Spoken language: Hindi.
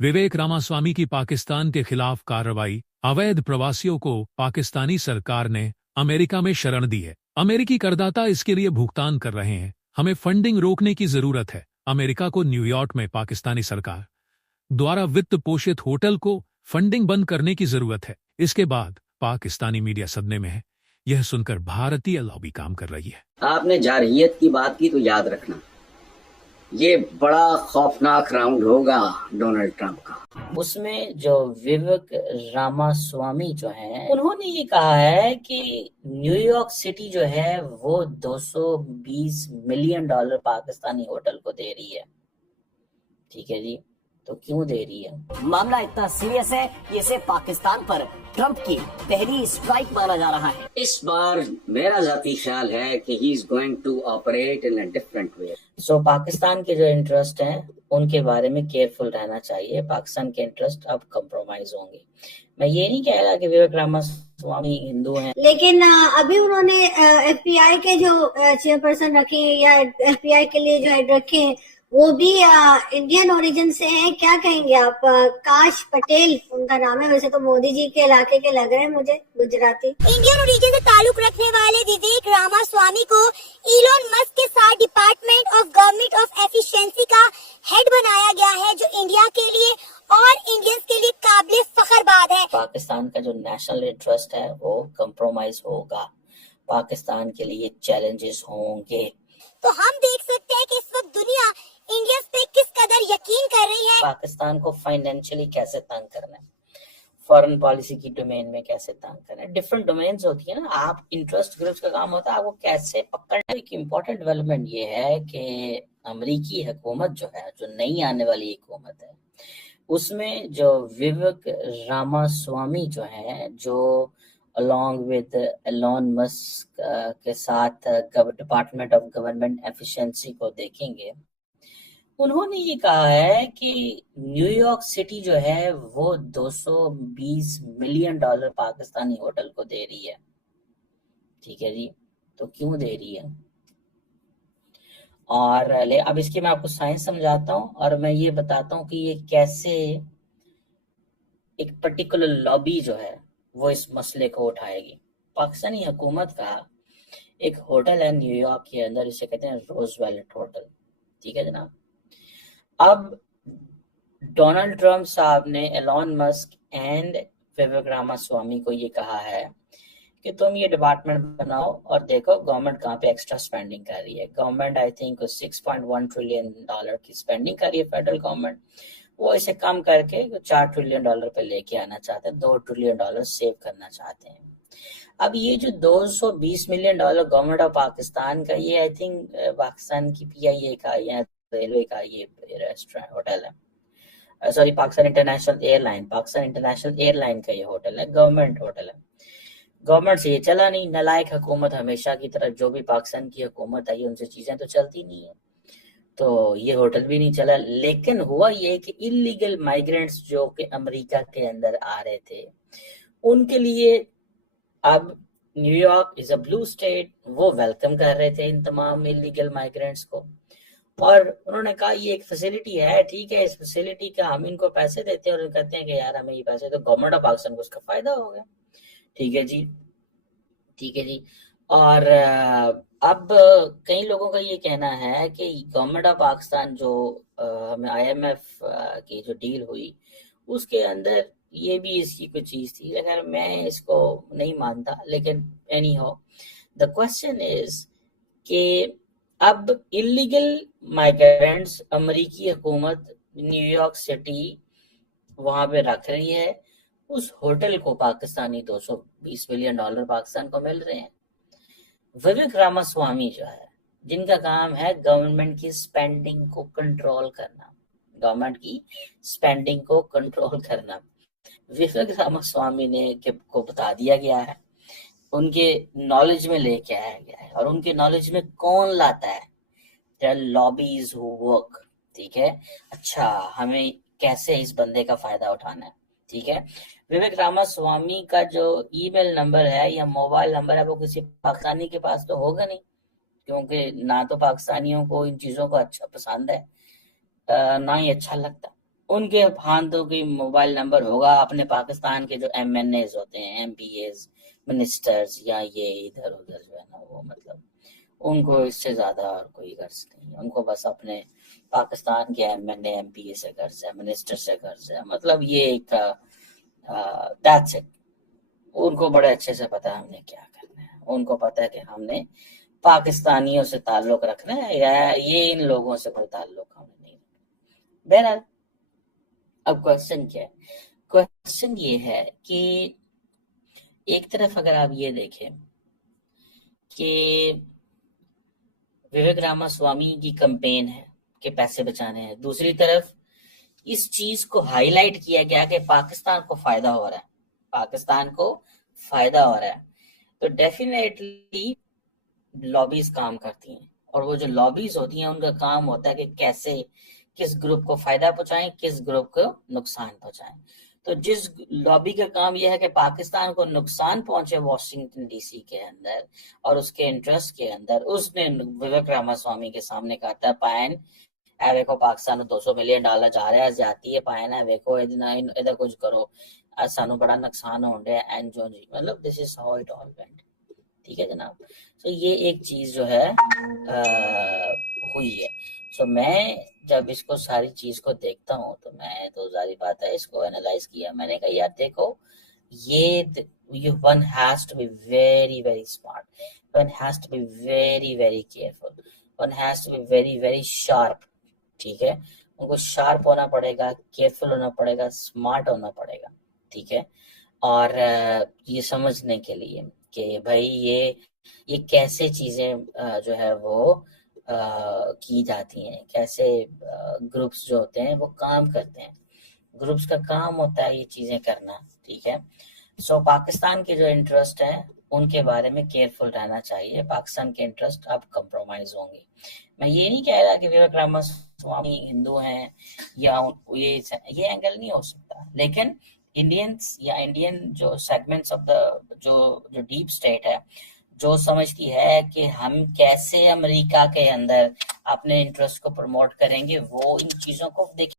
विवेक रामास्वामी की पाकिस्तान के खिलाफ कार्रवाई। अवैध प्रवासियों को पाकिस्तानी सरकार ने अमेरिका में शरण दी है। अमेरिकी करदाता इसके लिए भुगतान कर रहे हैं। हमें फंडिंग रोकने की जरूरत है। अमेरिका को न्यूयॉर्क में पाकिस्तानी सरकार द्वारा वित्त पोषित होटल को फंडिंग बंद करने की जरूरत है। इसके बाद पाकिस्तानी मीडिया सदमे में है। यह सुनकर भारतीय लॉबी काम कर रही है। आपने जारहियत की बात की तो याद रखना, ये बड़ा खौफनाक राउंड होगा डोनाल्ड ट्रंप का। उसमें जो विवेक रामास्वामी जो है, उन्होंने ये कहा है कि न्यूयॉर्क सिटी जो है वो 220 मिलियन डॉलर पाकिस्तानी होटल को दे रही है। ठीक है जी, तो क्यों दे रही है? मामला इतना सीरियस है, ये सिर्फ पाकिस्तान पर ट्रंप की पहली स्ट्राइक माना जा रहा है। इस बार मेरा जाती ख्याल है कि he is going to operate in a different way. So Pakistan के जो इंटरेस्ट हैं उनके बारे में केयरफुल रहना चाहिए। पाकिस्तान के इंटरेस्ट अब कंप्रोमाइज होंगे। मैं ये नहीं कह रहा कि विवेक रामास्वामी हिंदू हैं, लेकिन अभी उन्होंने एफबीआई के जो चेयरपर्सन रखे हैं या एफबीआई के लिए जो हेड रखे हैं वो भी इंडियन ओरिजिन से हैं। क्या कहेंगे आप? काश पटेल उनका नाम है, वैसे तो मोदी जी के इलाके के लग रहे हैं मुझे, गुजराती। इंडियन ओरिजिन से ताल्लुक रखने वाले विवेक रामास्वामी को इलोन मस्क के साथ department of government of efficiency का हेड बनाया गया है, जो इंडिया के लिए और इंडियंस के लिए काबिल फख्र बात है। पाकिस्तान का जो नेशनल इंटरेस्ट है वो कंप्रोमाइज होगा। पाकिस्तान के लिए चैलेंजेस होंगे। तो हम देख सकते हैं कि इस वक्त दुनिया इंडिया पे किस कदर यकीन कर रही है। पाकिस्तान को फाइनेंशियली कैसे तंग करना है, फॉरेन पॉलिसी की डोमेन में कैसे तंग करना है। डिफरेंट डोमेन्स होती है ना, आप इंटरेस्ट ग्रुप्स का काम होता है आपको कैसे पकड़ना। एक इम्पोर्टेंट डेवलपमेंट ये है कि अमेरिकी हुकूमत जो है, जो नई आने वाली हुकूमत है, उसमें जो विवेक रामास्वामी जो है, जो अलॉन्ग विद एलोन मस्क के साथ डिपार्टमेंट ऑफ गवर्नमेंट एफिशिएंसी को देखेंगे, उन्होंने ये कहा है कि न्यूयॉर्क सिटी जो है वो 220 मिलियन डॉलर पाकिस्तानी होटल को दे रही है। ठीक है जी, तो क्यों दे रही है? और अब इसकी मैं आपको साइंस समझाता हूँ और मैं ये बताता हूँ कि ये कैसे एक पर्टिकुलर लॉबी जो है वो इस मसले को उठाएगी। पाकिस्तानी हुकूमत का एक होटल है न्यूयॉर्क के अंदर, इसे कहते हैं रोजवेल्ट होटल। ठीक है जनाब। अब डोनाल्ड ट्रंप साहब ने एलोन मस्क एंड विवेक रामास्वामी को ये कहा है कि तुम ये डिपार्टमेंट बनाओ और देखो गवर्नमेंट कहाँ पे एक्स्ट्रा स्पेंडिंग कर रही है। Government I think 6.1 trillion dollar की स्पेंडिंग कर रही है फेडरल गवर्नमेंट। वो इसे कम करके 4 ट्रिलियन डॉलर पे लेके आना चाहते हैं, 2 ट्रिलियन डॉलर सेव करना चाहते हैं। अब ये जो 220 million dollar government of Pakistan का, ये आई थिंक पाकिस्तान की PIA का या रेलवे का ये रेस्टोरेंट होटल है, सॉरी पाकिस्तान इंटरनेशनल एयरलाइन का ये होटल है, गवर्नमेंट होटल है। गवर्नमेंट से ये चला नहीं। नालायक हुकूमत हमेशा की तरह, जो भी पाकिस्तान की हुकूमत आई उनसे चीजें तो चलती नहीं है, तो ये होटल भी नहीं चला। लेकिन हुआ ये कि इलीगल माइग्रेंट्स जो कि अमेरिका के अंदर आ रहे थे, उनके लिए अब New York is a blue state, वो वेलकम कर रहे थे इन तमाम इलीगल माइग्रेंट्स को। और उन्होंने कहा ये एक फैसिलिटी है, ठीक है, इस फैसिलिटी का हम इनको पैसे देते हैं और कहते हैं कि यार हमें ये पैसे, तो गवर्नमेंट ऑफ पाकिस्तान को उसका फायदा हो गया। ठीक है जी, ठीक है जी। और अब कई लोगों का ये कहना है कि गवर्नमेंट ऑफ पाकिस्तान जो हमें IMF की जो डील हुई उसके अंदर ये भी इसकी कुछ चीज थी, लेकिन मैं इसको नहीं मानता। लेकिन any how the question is कि अब इलीगल माइग्रेंट्स अमेरिकी हुकूमत न्यूयॉर्क सिटी वहां पे रख रही है, उस होटल को पाकिस्तानी 220 मिलियन डॉलर पाकिस्तान को मिल रहे हैं। विवेक रामास्वामी जो है, जिनका काम है गवर्नमेंट की स्पेंडिंग को कंट्रोल करना, गवर्नमेंट की स्पेंडिंग को कंट्रोल करना, विवेक रामास्वामी ने को बता दिया गया है, उनके नॉलेज में लेके आया गया है। और उनके नॉलेज में कौन लाता है? There are lobbies who work. ठीक है, अच्छा हमें कैसे इस बंदे का फायदा उठाना है। ठीक है, विवेक रामास्वामी का जो ईमेल नंबर है या मोबाइल नंबर है वो किसी पाकिस्तानी के पास तो होगा नहीं, क्योंकि ना तो पाकिस्तानियों को इन चीजों को अच्छा पसंद है, ना ही अच्छा लगता। उनके हाथों की मोबाइल नंबर होगा, अपने पाकिस्तान के जो MNAs होते हैं, MPAs, मिनिस्टर्स, या ये इधर उधर जो है ना, वो मतलब उनको इससे ज्यादा और कोई गर्ज नहीं। उनको बस अपने पाकिस्तान के MNA MPA से गर्ज है, मिनिस्टर से गर्ज है, मतलब ये एक दैट्स इट। उनको बड़े अच्छे से पता है हमने क्या करना है। उनको पता है कि हमने पाकिस्तानियों से ताल्लुक रखना है, या ये इन लोगों से कोई ताल्लुक हमें नहीं रखना। बहरहाल, अब क्वेश्चन क्या है? क्वेश्चन ये है कि एक तरफ अगर आप ये देखें कि विवेक रामास्वामी की कैंपेन है कि पैसे बचाने हैं, दूसरी तरफ इस चीज को हाईलाइट किया गया कि पाकिस्तान को फायदा हो रहा है, पाकिस्तान को फायदा हो रहा है, तो डेफिनेटली लॉबीज काम करती हैं। और वो जो लॉबीज होती हैं उनका काम होता है कि कैसे किस ग्रुप को फायदा पहुंचाएं, किस ग्रुप को नुकसान पहुंचाएं। तो जिस लॉबी का काम यह है कि पाकिस्तान को नुकसान पहुंचे वाशिंगटन DC के अंदर और उसके इंटरेस्ट के अंदर, उसने विवेक रामास्वामी के सामने कहा था, पायन एवे को पाकिस्तान $200 मिलियन जा रहा है, जाती है पायन एवे को इधर कुछ करो, सानू बड़ा नुकसान हो रहा है एंड जो जी, मतलब this is how it all went. ठीक है जनाब। तो ये एक चीज जो है हुई है। सो मैं जब इसको सारी चीज को देखता हूँ तो मैं तो जारी बात है इसको एनालाइज किया। मैंने कहा यार देखो, ये one has to be very very smart, one has to be very very careful, one has to be very very sharp। ठीक है, उनको शार्प होना पड़ेगा, केयरफुल होना पड़ेगा, स्मार्ट होना पड़ेगा। ठीक है, और ये समझने के लिए कि भाई ये कैसे चीजें जो है वो की जाती हैं, कैसे ग्रुप्स जो होते हैं वो काम करते हैं। ग्रुप्स का काम होता है ये चीजें करना। ठीक है, सो पाकिस्तान के जो इंटरेस्ट है उनके बारे में केयरफुल रहना चाहिए। पाकिस्तान के इंटरेस्ट अब कंप्रोमाइज होंगे। मैं ये नहीं कह रहा कि विवेक रामास्वामी हिंदू हैं या ये एंगल नहीं हो सकता, लेकिन इंडियंस या इंडियन जो सेगमेंट्स ऑफ द जो डीप स्टेट है, जो समझती है कि हम कैसे अमेरिका के अंदर अपने इंटरेस्ट को प्रमोट करेंगे, वो इन चीजों को देख